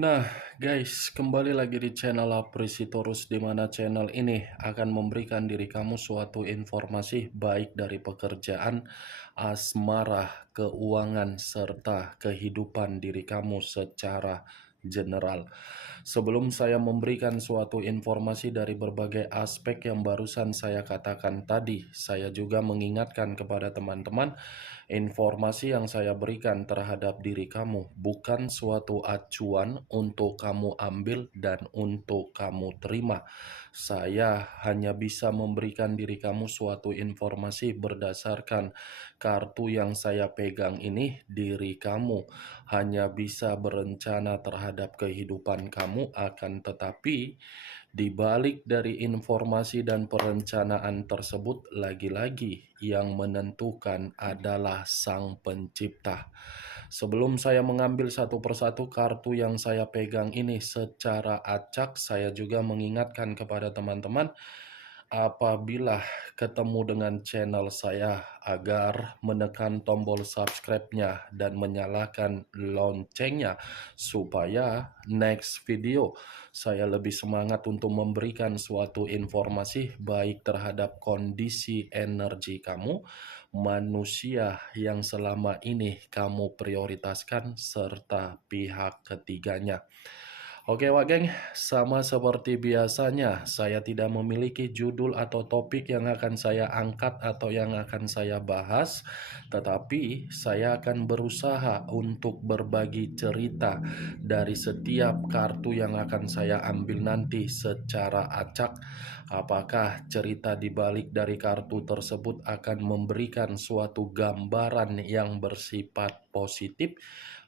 Nah, guys, kembali lagi di channel Aprisitorus, di mana channel ini akan memberikan diri kamu suatu informasi baik dari pekerjaan, asmara, keuangan, serta kehidupan diri kamu secara general. Sebelum saya memberikan suatu informasi dari berbagai aspek yang barusan saya katakan tadi, saya juga mengingatkan kepada teman-teman, informasi yang saya berikan terhadap diri kamu bukan suatu acuan untuk kamu ambil dan untuk kamu terima. Saya hanya bisa memberikan diri kamu suatu informasi berdasarkan kartu yang saya pegang ini. Diri kamu hanya bisa berencana terhadap kehidupan kamu, akan tetapi di balik dari informasi dan perencanaan tersebut, lagi-lagi yang menentukan adalah Sang Pencipta. Sebelum saya mengambil satu persatu kartu yang saya pegang ini secara acak, saya juga mengingatkan kepada teman-teman, apabila ketemu dengan channel saya, agar menekan tombol subscribe-nya dan menyalakan loncengnya, supaya next video saya lebih semangat untuk memberikan suatu informasi baik terhadap kondisi energi kamu, manusia yang selama ini kamu prioritaskan, serta pihak ketiganya. Oke Wak Geng, sama seperti biasanya, saya tidak memiliki judul atau topik yang akan saya angkat atau yang akan saya bahas, tetapi saya akan berusaha untuk berbagi cerita dari setiap kartu yang akan saya ambil nanti secara acak. Apakah cerita di balik dari kartu tersebut akan memberikan suatu gambaran yang bersifat positif,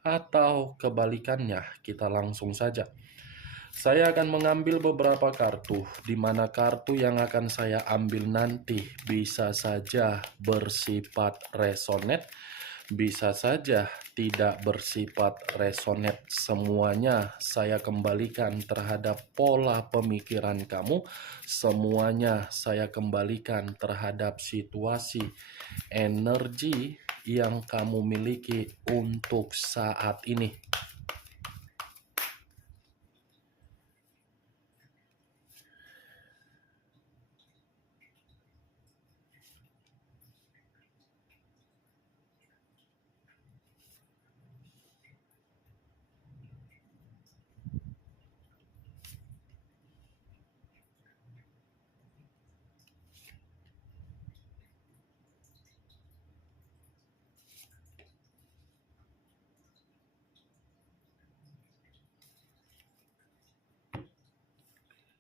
atau kebalikannya? Kita langsung saja. Saya akan mengambil beberapa kartu, di mana kartu yang akan saya ambil nanti bisa saja bersifat resonate, bisa saja tidak bersifat resonate. Semuanya saya kembalikan terhadap pola pemikiran kamu, semuanya saya kembalikan terhadap situasi energi yang kamu miliki untuk saat ini.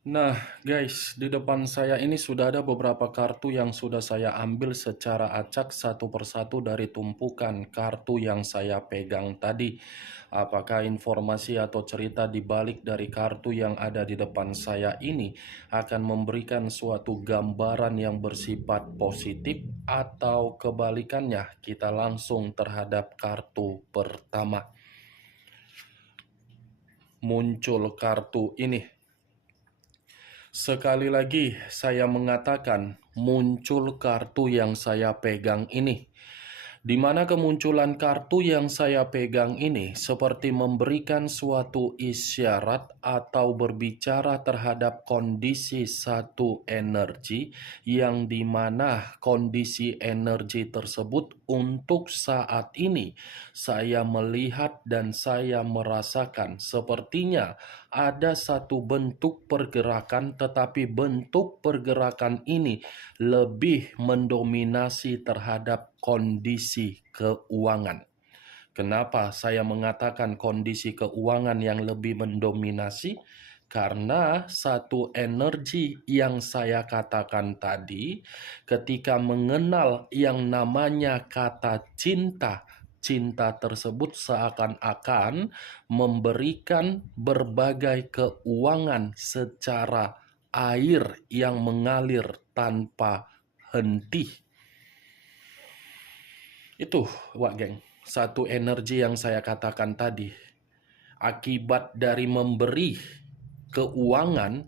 Nah, guys, di depan saya ini sudah ada beberapa kartu yang sudah saya ambil secara acak satu persatu dari tumpukan kartu yang saya pegang tadi. Apakah informasi atau cerita di balik dari kartu yang ada di depan saya ini akan memberikan suatu gambaran yang bersifat positif, atau kebalikannya? Kita langsung terhadap kartu pertama. Muncul kartu ini. Sekali lagi saya mengatakan, muncul kartu yang saya pegang ini. Di mana kemunculan kartu yang saya pegang ini seperti memberikan suatu isyarat atau berbicara terhadap kondisi satu energi, yang dimana kondisi energi tersebut untuk saat ini saya melihat dan saya merasakan sepertinya ada satu bentuk pergerakan, tetapi bentuk pergerakan ini lebih mendominasi terhadap kondisi keuangan. Kenapa saya mengatakan kondisi keuangan yang lebih mendominasi? Karena satu energi yang saya katakan tadi, ketika mengenal yang namanya kata cinta, cinta tersebut seakan-akan memberikan berbagai keuangan secara air yang mengalir tanpa henti. Itu, Wak Geng, satu energi yang saya katakan tadi. Akibat dari memberi keuangan,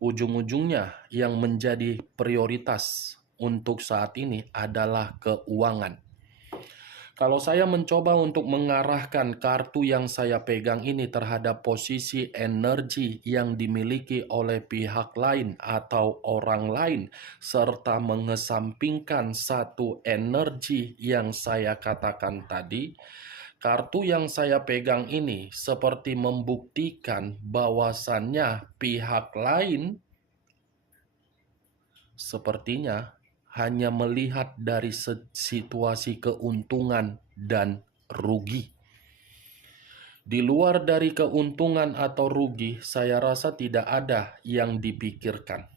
ujung-ujungnya yang menjadi prioritas untuk saat ini adalah keuangan. Kalau saya mencoba untuk mengarahkan kartu yang saya pegang ini terhadap posisi energi yang dimiliki oleh pihak lain atau orang lain, serta mengesampingkan satu energi yang saya katakan tadi, kartu yang saya pegang ini seperti membuktikan bahwasannya pihak lain sepertinya hanya melihat dari situasi keuntungan dan rugi. Di luar dari keuntungan atau rugi, saya rasa tidak ada yang dipikirkan.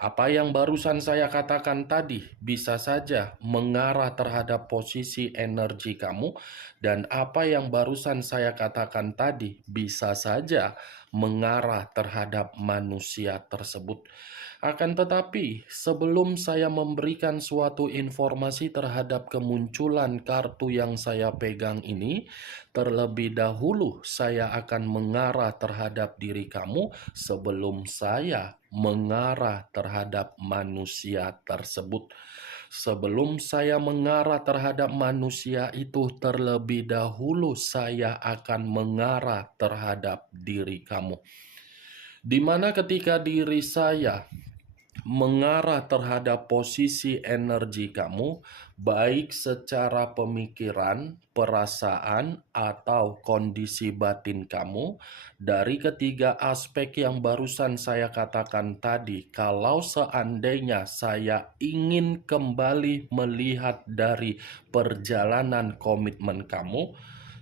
Apa yang barusan saya katakan tadi bisa saja mengarah terhadap posisi energi kamu, dan apa yang barusan saya katakan tadi bisa saja mengarah terhadap manusia tersebut. Akan tetapi, sebelum saya memberikan suatu informasi terhadap kemunculan kartu yang saya pegang ini, terlebih dahulu saya akan mengarah terhadap diri kamu sebelum saya mengarah terhadap manusia tersebut. Sebelum saya mengarah terhadap manusia itu, terlebih dahulu saya akan mengarah terhadap diri kamu. Di mana ketika diri saya mengarah terhadap posisi energi kamu, baik secara pemikiran, perasaan, atau kondisi batin kamu, dari ketiga aspek yang barusan saya katakan tadi, kalau seandainya saya ingin kembali melihat dari perjalanan komitmen kamu,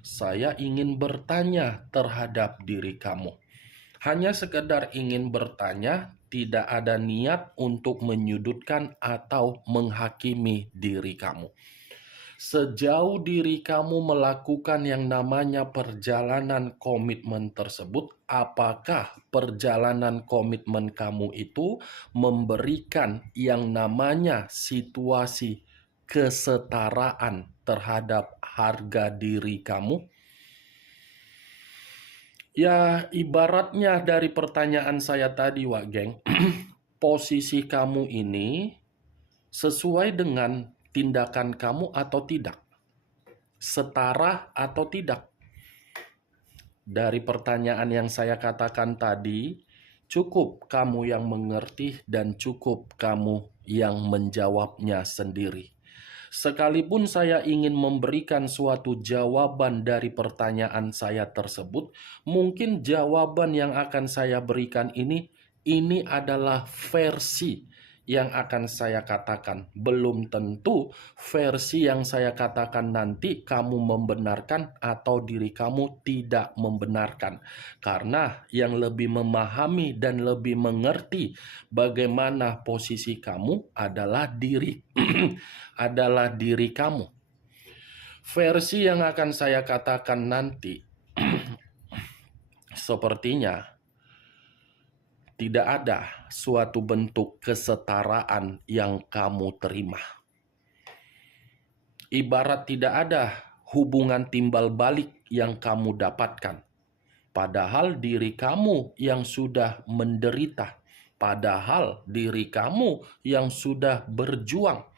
saya ingin bertanya terhadap diri kamu. Hanya sekedar ingin bertanya, tidak ada niat untuk menyudutkan atau menghakimi diri kamu. Sejauh diri kamu melakukan yang namanya perjalanan komitmen tersebut, apakah perjalanan komitmen kamu itu memberikan yang namanya situasi kesetaraan terhadap harga diri kamu? Ya, ibaratnya dari pertanyaan saya tadi, Wak Geng, posisi kamu ini sesuai dengan tindakan kamu atau tidak? Setara atau tidak? Dari pertanyaan yang saya katakan tadi, cukup kamu yang mengerti dan cukup kamu yang menjawabnya sendiri. Sekalipun saya ingin memberikan suatu jawaban dari pertanyaan saya tersebut, mungkin jawaban yang akan saya berikan ini adalah versi yang akan saya katakan. Belum tentu versi yang saya katakan nanti kamu membenarkan atau diri kamu tidak membenarkan. Karena yang lebih memahami dan lebih mengerti bagaimana posisi kamu adalah diri adalah diri kamu. Versi yang akan saya katakan nanti sepertinya tidak ada suatu bentuk kesetaraan yang kamu terima. Ibarat tidak ada hubungan timbal balik yang kamu dapatkan. Padahal diri kamu yang sudah menderita. Padahal diri kamu yang sudah berjuang.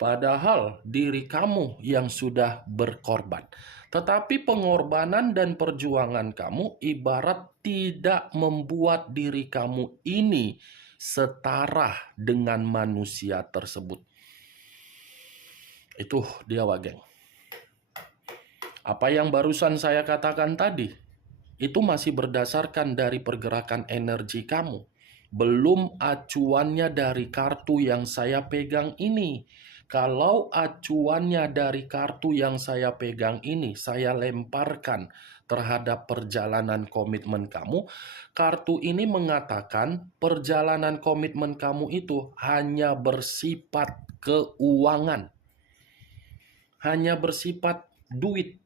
Padahal diri kamu yang sudah berkorban. Tetapi pengorbanan dan perjuangan kamu ibarat tidak membuat diri kamu ini setara dengan manusia tersebut. Itu dia, Wageng. Apa yang barusan saya katakan tadi, itu masih berdasarkan dari pergerakan energi kamu. Belum acuannya dari kartu yang saya pegang ini. Kalau acuannya dari kartu yang saya pegang ini, saya lemparkan terhadap perjalanan komitmen kamu. Kartu ini mengatakan perjalanan komitmen kamu itu hanya bersifat keuangan. Hanya bersifat duit,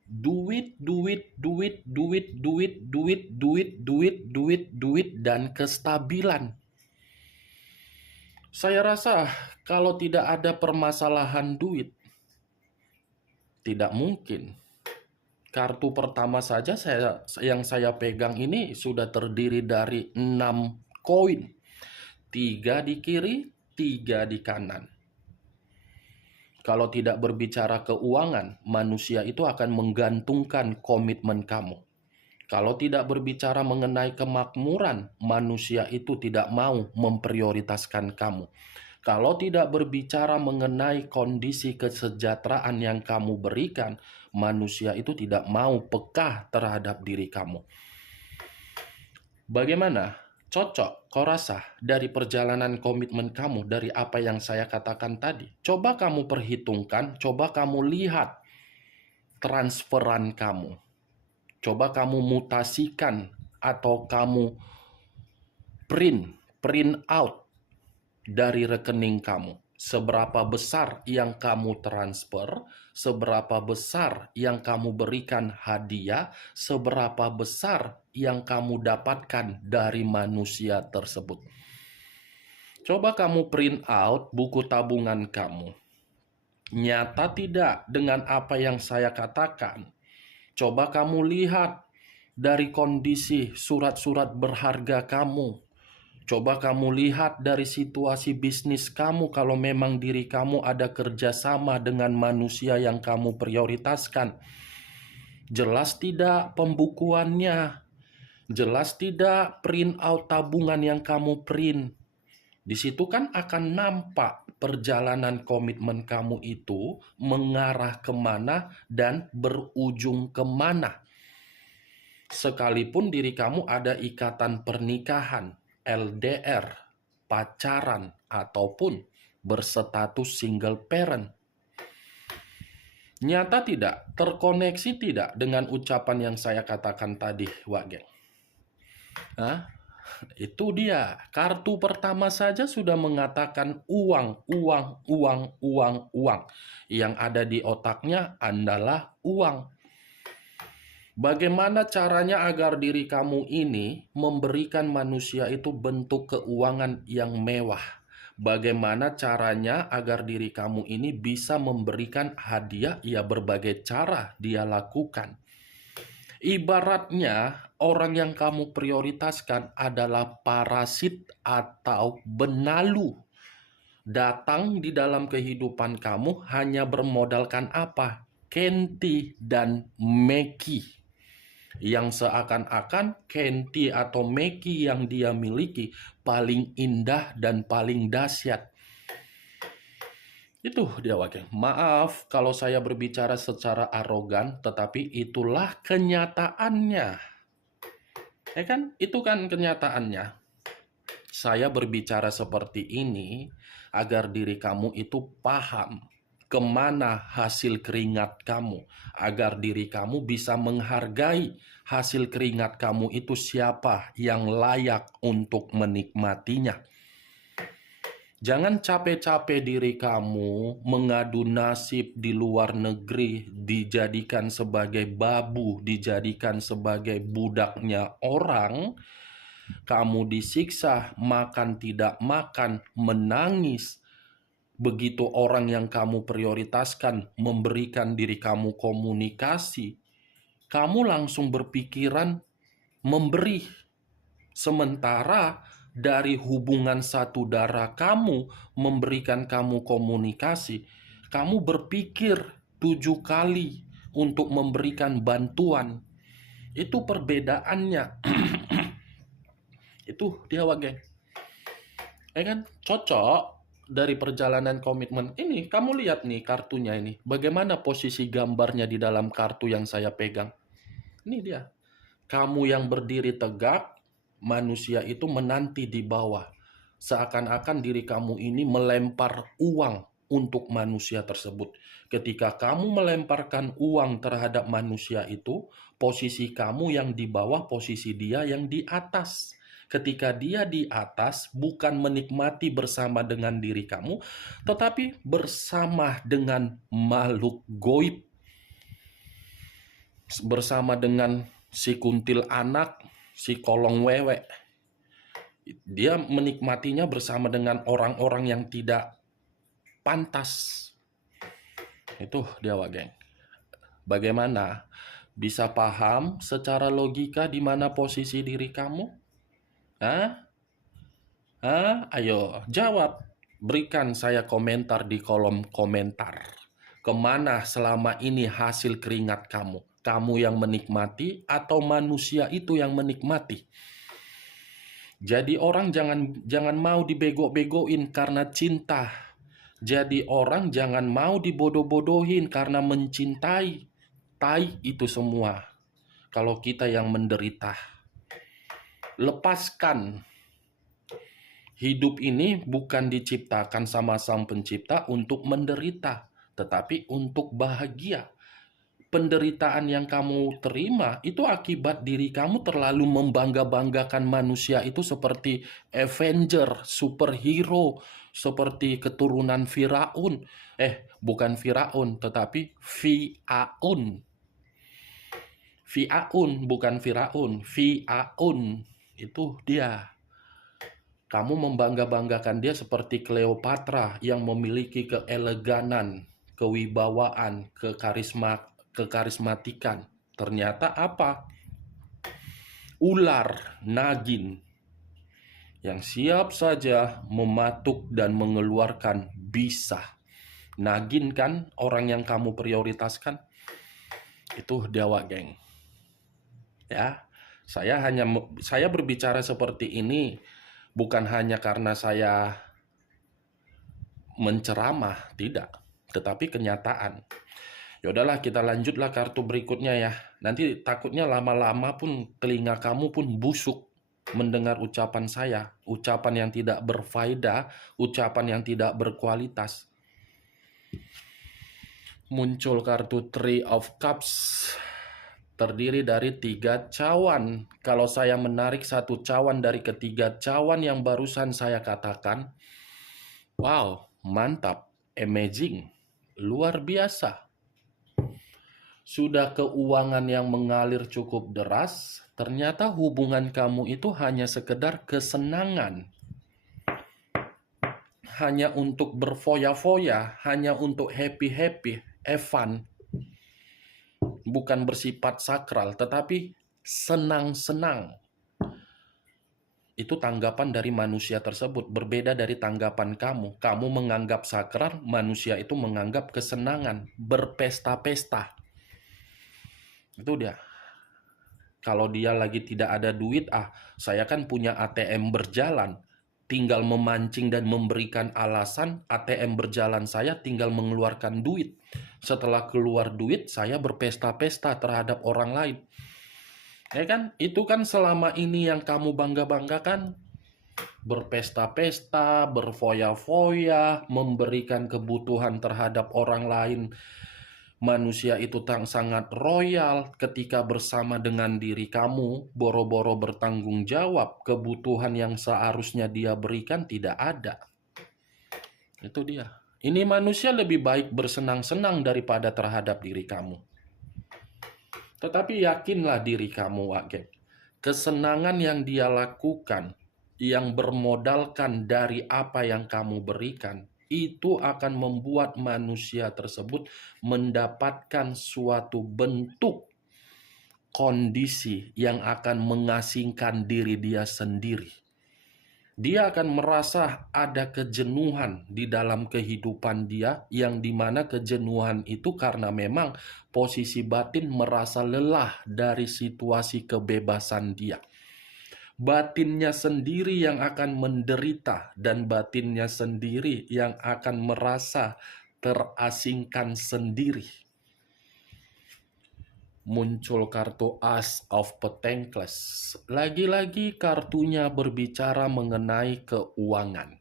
dan kestabilan. Saya rasa kalau tidak ada permasalahan duit, tidak mungkin. Kartu pertama saja yang saya pegang ini sudah terdiri dari 6 koin. 3 di kiri, 3 di kanan. Kalau tidak berbicara keuangan, manusia itu akan menggantungkan komitmen kamu. Kalau tidak berbicara mengenai kemakmuran, manusia itu tidak mau memprioritaskan kamu. Kalau tidak berbicara mengenai kondisi kesejahteraan yang kamu berikan, manusia itu tidak mau peka terhadap diri kamu. Bagaimana? Cocok, kau rasa, dari perjalanan komitmen kamu, dari apa yang saya katakan tadi? Coba kamu perhitungkan, coba kamu lihat transferan kamu. Coba kamu mutasikan atau kamu print out dari rekening kamu. Seberapa besar yang kamu transfer, seberapa besar yang kamu berikan hadiah, seberapa besar yang kamu dapatkan dari manusia tersebut. Coba kamu print out buku tabungan kamu. Nyata tidak dengan apa yang saya katakan? Coba kamu lihat dari kondisi surat-surat berharga kamu. Coba kamu lihat dari situasi bisnis kamu kalau memang diri kamu ada kerjasama dengan manusia yang kamu prioritaskan. Jelas tidak pembukuannya? Jelas tidak print out tabungan yang kamu print? Di situ kan akan nampak perjalanan komitmen kamu itu mengarah kemana dan berujung kemana. Sekalipun diri kamu ada ikatan pernikahan, LDR, pacaran, ataupun berstatus single parent. Nyata tidak, terkoneksi tidak dengan ucapan yang saya katakan tadi, Wak Geng? Itu dia, kartu pertama saja sudah mengatakan uang, uang, uang, uang, uang. Yang ada di otaknya adalah uang. Bagaimana caranya agar diri kamu ini memberikan manusia itu bentuk keuangan yang mewah? Bagaimana caranya agar diri kamu ini bisa memberikan hadiah? Ya, berbagai cara dia lakukan. Ibaratnya orang yang kamu prioritaskan adalah parasit atau benalu. Datang di dalam kehidupan kamu hanya bermodalkan apa? Kenti dan meki. Yang seakan-akan Kenti atau meki yang dia miliki paling indah dan paling dahsyat. Itu dia wakil. Maaf kalau saya berbicara secara arogan, tetapi itulah kenyataannya. Ya kan? Itu kan kenyataannya. Saya berbicara seperti ini agar diri kamu itu paham kemana hasil keringat kamu. Agar diri kamu bisa menghargai hasil keringat kamu itu siapa yang layak untuk menikmatinya. Jangan capek-capek diri kamu mengadu nasib di luar negeri, dijadikan sebagai babu, dijadikan sebagai budaknya orang. Kamu disiksa, makan tidak makan, menangis. Begitu orang yang kamu prioritaskan memberikan diri kamu komunikasi, kamu langsung berpikiran memberi. Sementara dari hubungan satu darah kamu memberikan kamu komunikasi, kamu berpikir 7 kali untuk memberikan bantuan. Itu perbedaannya. Itu dia wage. Kan cocok dari perjalanan komitmen ini. Kamu lihat nih kartunya ini. Bagaimana posisi gambarnya di dalam kartu yang saya pegang. Ini dia. Kamu yang berdiri tegak, manusia itu menanti di bawah. Seakan-akan diri kamu ini melempar uang untuk manusia tersebut. Ketika kamu melemparkan uang terhadap manusia itu, posisi kamu yang di bawah, posisi dia yang di atas. Ketika dia di atas, bukan menikmati bersama dengan diri kamu, tetapi bersama dengan makhluk goib. Bersama dengan si kuntil anak, si kolong wewe. Dia menikmatinya bersama dengan orang-orang yang tidak pantas. Itu dia geng. Bagaimana bisa paham secara logika di mana posisi diri kamu? Ayo jawab. Berikan saya komentar di kolom komentar. Kemana selama ini hasil keringat kamu? Kamu yang menikmati atau manusia itu yang menikmati? Jadi orang jangan mau dibego-begoin karena cinta. Jadi orang jangan mau dibodoh-bodohin karena mencintai. Tai itu semua. Kalau kita yang menderita, lepaskan. Hidup ini bukan diciptakan sama Sang Pencipta untuk menderita, tetapi untuk bahagia. Penderitaan yang kamu terima itu akibat diri kamu terlalu membangga-banggakan manusia itu seperti Avenger, superhero, seperti keturunan Firaun. Bukan Firaun, tetapi Fi'aun. Fi'aun, bukan Firaun. Fi'aun, itu dia. Kamu membangga-banggakan dia seperti Cleopatra yang memiliki keeleganan, kewibawaan, kekarismatikan. Ternyata apa? Ular, nagin, yang siap saja mematuk dan mengeluarkan bisa. Nagin kan orang yang kamu prioritaskan? Itu dewa, geng. Ya, saya berbicara seperti ini bukan hanya karena saya menceramah, tidak, tetapi kenyataan. Yaudahlah, kita lanjutlah kartu berikutnya ya. Nanti takutnya lama-lama pun telinga kamu pun busuk mendengar ucapan saya, ucapan yang tidak berfaedah, ucapan yang tidak berkualitas. Muncul kartu Three of Cups. Terdiri dari 3 cawan. Kalau saya menarik 1 cawan dari ketiga cawan yang barusan saya katakan, wow, mantap, amazing, luar biasa. Sudah keuangan yang mengalir cukup deras, ternyata hubungan kamu itu hanya sekedar kesenangan. Hanya untuk berfoya-foya, hanya untuk happy-happy, fun. Bukan bersifat sakral, tetapi senang-senang. Itu tanggapan dari manusia tersebut, berbeda dari tanggapan kamu. Kamu menganggap sakral, manusia itu menganggap kesenangan, berpesta-pesta. Itu dia. Kalau dia lagi tidak ada duit, saya kan punya ATM berjalan. Tinggal memancing dan memberikan alasan, ATM berjalan saya tinggal mengeluarkan duit. Setelah keluar duit, saya berpesta-pesta terhadap orang lain. Ya kan? Itu kan selama ini yang kamu bangga-banggakan. Berpesta-pesta, berfoya-foya, memberikan kebutuhan terhadap orang lain. Manusia itu sangat royal. Ketika bersama dengan diri kamu, boro-boro bertanggung jawab, kebutuhan yang seharusnya dia berikan tidak ada. Itu dia. Ini manusia lebih baik bersenang-senang daripada terhadap diri kamu. Tetapi yakinlah diri kamu, Wagen. Kesenangan yang dia lakukan, yang bermodalkan dari apa yang kamu berikan, itu akan membuat manusia tersebut mendapatkan suatu bentuk kondisi yang akan mengasingkan diri dia sendiri. Dia akan merasa ada kejenuhan di dalam kehidupan dia, yang dimana kejenuhan itu karena memang posisi batin merasa lelah dari situasi kebebasan dia. Batinnya sendiri yang akan menderita dan batinnya sendiri yang akan merasa terasingkan sendiri. Muncul kartu Ace of Pentacles. Lagi-lagi kartunya berbicara mengenai keuangan.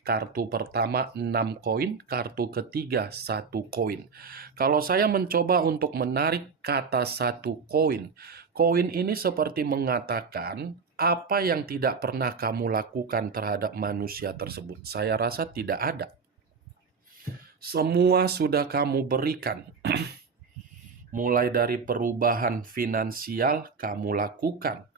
Kartu pertama 6 koin, kartu ketiga 1 koin. Kalau saya mencoba untuk menarik kata 1 koin, koin ini seperti mengatakan apa yang tidak pernah kamu lakukan terhadap manusia tersebut. Saya rasa tidak ada. Semua sudah kamu berikan. Mulai dari perubahan finansial kamu lakukan.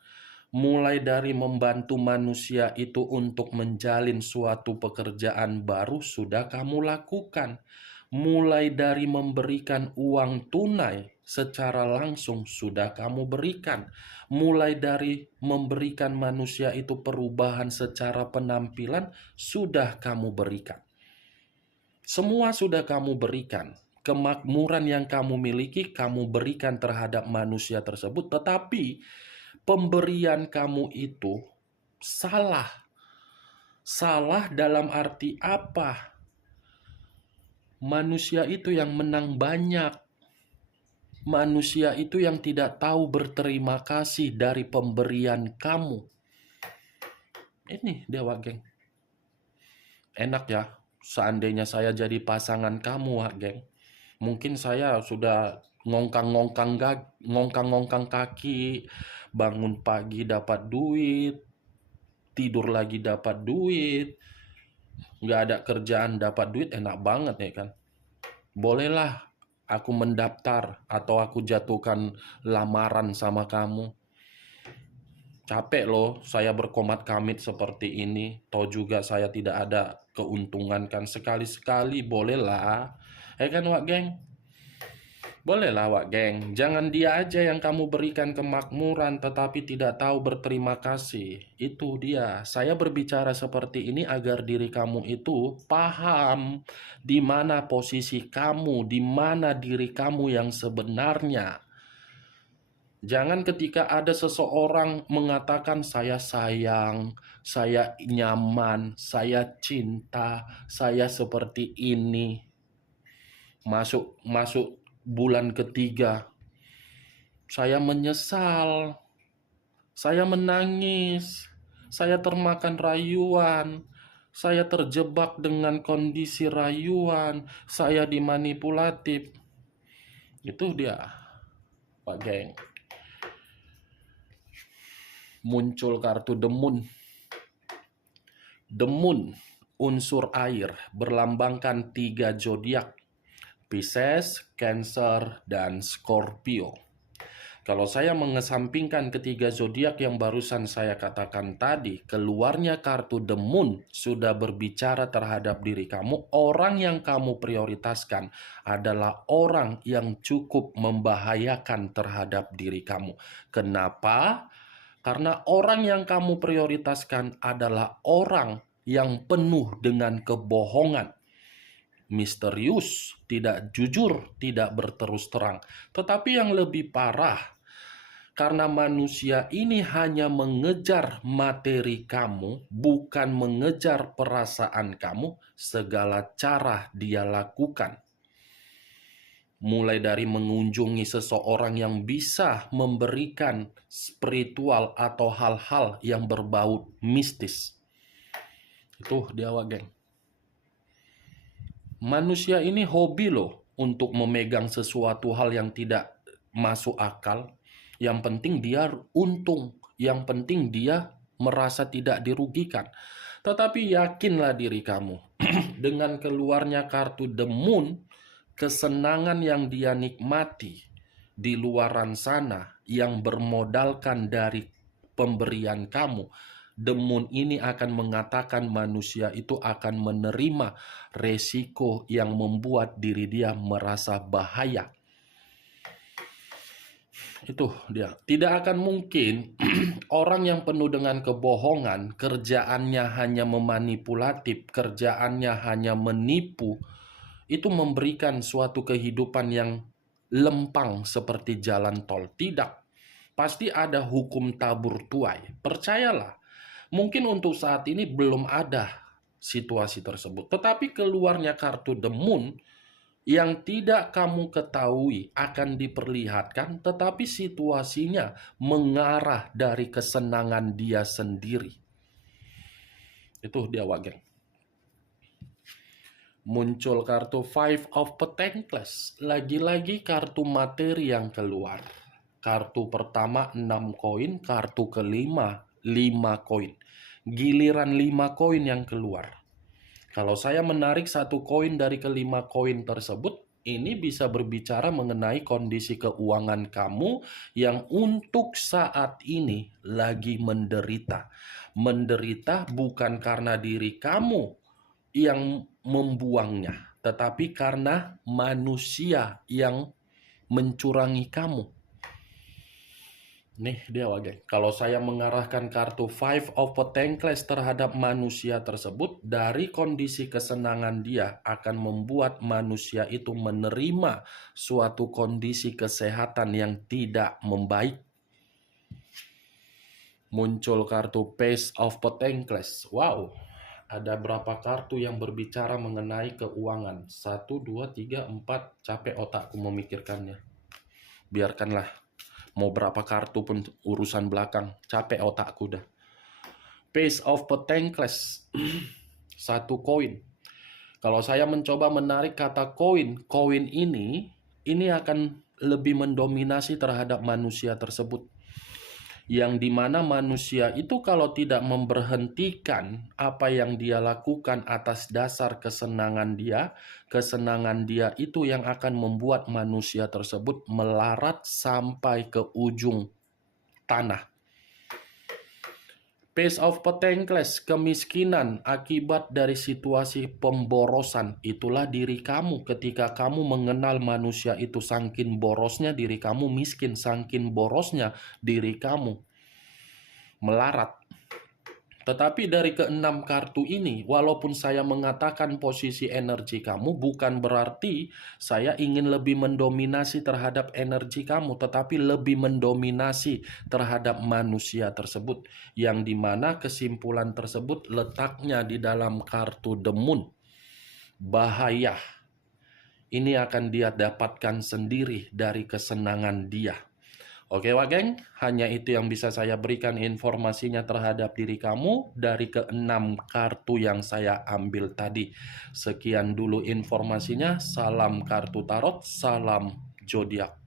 Mulai dari membantu manusia itu untuk menjalin suatu pekerjaan baru sudah kamu lakukan. Mulai dari memberikan uang tunai secara langsung sudah kamu berikan. Mulai dari memberikan manusia itu perubahan secara penampilan sudah kamu berikan. Semua sudah kamu berikan. Kemakmuran yang kamu miliki, kamu berikan terhadap manusia tersebut. Tetapi pemberian kamu itu salah. Salah dalam arti apa? Manusia itu yang menang banyak. Manusia itu yang tidak tahu berterima kasih dari pemberian kamu. Ini dia, Wak Geng. Enak ya, seandainya saya jadi pasangan kamu, Wak Geng. Mungkin saya sudah ngongkang-ngongkang kaki, bangun pagi dapat duit, tidur lagi dapat duit, nggak ada kerjaan dapat duit, enak banget ya kan. Bolehlah aku mendaftar atau aku jatuhkan lamaran sama kamu. Capek loh saya berkomat-kamit seperti ini. Toh juga saya tidak ada keuntungan kan. Sekali-sekali bolehlah. Ya kan, Wak Geng? Bolehlah, Wak Geng. Jangan dia aja yang kamu berikan kemakmuran tetapi tidak tahu berterima kasih. Itu dia. Saya berbicara seperti ini agar diri kamu itu paham di mana posisi kamu, di mana diri kamu yang sebenarnya. Jangan ketika ada seseorang mengatakan saya sayang, saya nyaman, saya cinta, saya seperti ini. Masuk bulan ketiga, saya menyesal, saya menangis, saya termakan rayuan, saya terjebak dengan kondisi rayuan, saya dimanipulatif. Itu dia, Pak Geng. Muncul kartu The Moon. The Moon, unsur air, berlambangkan 3 zodiak: Pisces, Cancer, dan Scorpio. Kalau saya mengesampingkan ketiga zodiak yang barusan saya katakan tadi, keluarnya kartu The Moon sudah berbicara terhadap diri kamu. Orang yang kamu prioritaskan adalah orang yang cukup membahayakan terhadap diri kamu. Kenapa? Karena orang yang kamu prioritaskan adalah orang yang penuh dengan kebohongan. Misterius, tidak jujur, tidak berterus terang. Tetapi yang lebih parah, karena manusia ini hanya mengejar materi kamu, bukan mengejar perasaan kamu, segala cara dia lakukan. Mulai dari mengunjungi seseorang yang bisa memberikan spiritual atau hal-hal yang berbau mistis. Itu dia, Wak Geng. Manusia ini hobi loh untuk memegang sesuatu hal yang tidak masuk akal. Yang penting dia untung, yang penting dia merasa tidak dirugikan. Tetapi yakinlah diri kamu, dengan keluarnya kartu The Moon, kesenangan yang dia nikmati di luaran sana yang bermodalkan dari pemberian kamu, The Moon ini akan mengatakan manusia itu akan menerima resiko yang membuat diri dia merasa bahaya. Itu dia. Tidak akan mungkin orang yang penuh dengan kebohongan, kerjaannya hanya memanipulatif, kerjaannya hanya menipu, itu memberikan suatu kehidupan yang lempang seperti jalan tol. Tidak. Pasti ada hukum tabur tuai. Percayalah. Mungkin untuk saat ini belum ada situasi tersebut. Tetapi keluarnya kartu The Moon yang tidak kamu ketahui akan diperlihatkan, tetapi situasinya mengarah dari kesenangan dia sendiri. Itu dia, Wak Geng. Muncul kartu Five of Pentacles. Lagi-lagi kartu materi yang keluar. Kartu pertama 6 koin, kartu kelima 5 koin. Giliran 5 koin yang keluar. Kalau saya menarik 1 koin dari kelima koin tersebut, ini bisa berbicara mengenai kondisi keuangan kamu yang untuk saat ini lagi menderita. Menderita bukan karena diri kamu yang membuangnya, tetapi karena manusia yang mencurangi kamu. Nih dia Wage. Kalau saya mengarahkan kartu Five of Pentacles terhadap manusia tersebut, dari kondisi kesenangan dia akan membuat manusia itu menerima suatu kondisi kesehatan yang tidak membaik. Muncul kartu Page of Pentacles. Wow, ada berapa kartu yang berbicara mengenai keuangan? 1, 2, 3, 4. Capek otakku memikirkannya. Biarkanlah. Mau berapa kartu pun urusan belakang. Capek otakku dah. Page of Pentacles. Satu koin. Kalau saya mencoba menarik kata koin ini akan lebih mendominasi terhadap manusia tersebut. Yang dimana manusia itu kalau tidak memberhentikan apa yang dia lakukan atas dasar kesenangan dia itu yang akan membuat manusia tersebut melarat sampai ke ujung tanah. Page of Pentacles, kemiskinan akibat dari situasi pemborosan. Itulah diri kamu ketika kamu mengenal manusia itu. Sangkin borosnya diri kamu miskin, sangkin borosnya diri kamu melarat. Tetapi dari keenam kartu ini, walaupun saya mengatakan posisi energi kamu, bukan berarti saya ingin lebih mendominasi terhadap energi kamu, tetapi lebih mendominasi terhadap manusia tersebut. Yang dimana kesimpulan tersebut letaknya di dalam kartu The Moon. Bahaya. Ini akan dia dapatkan sendiri dari kesenangan dia. Oke Wageng, hanya itu yang bisa saya berikan informasinya terhadap diri kamu dari keenam kartu yang saya ambil tadi. Sekian dulu informasinya, salam kartu tarot, salam zodiak.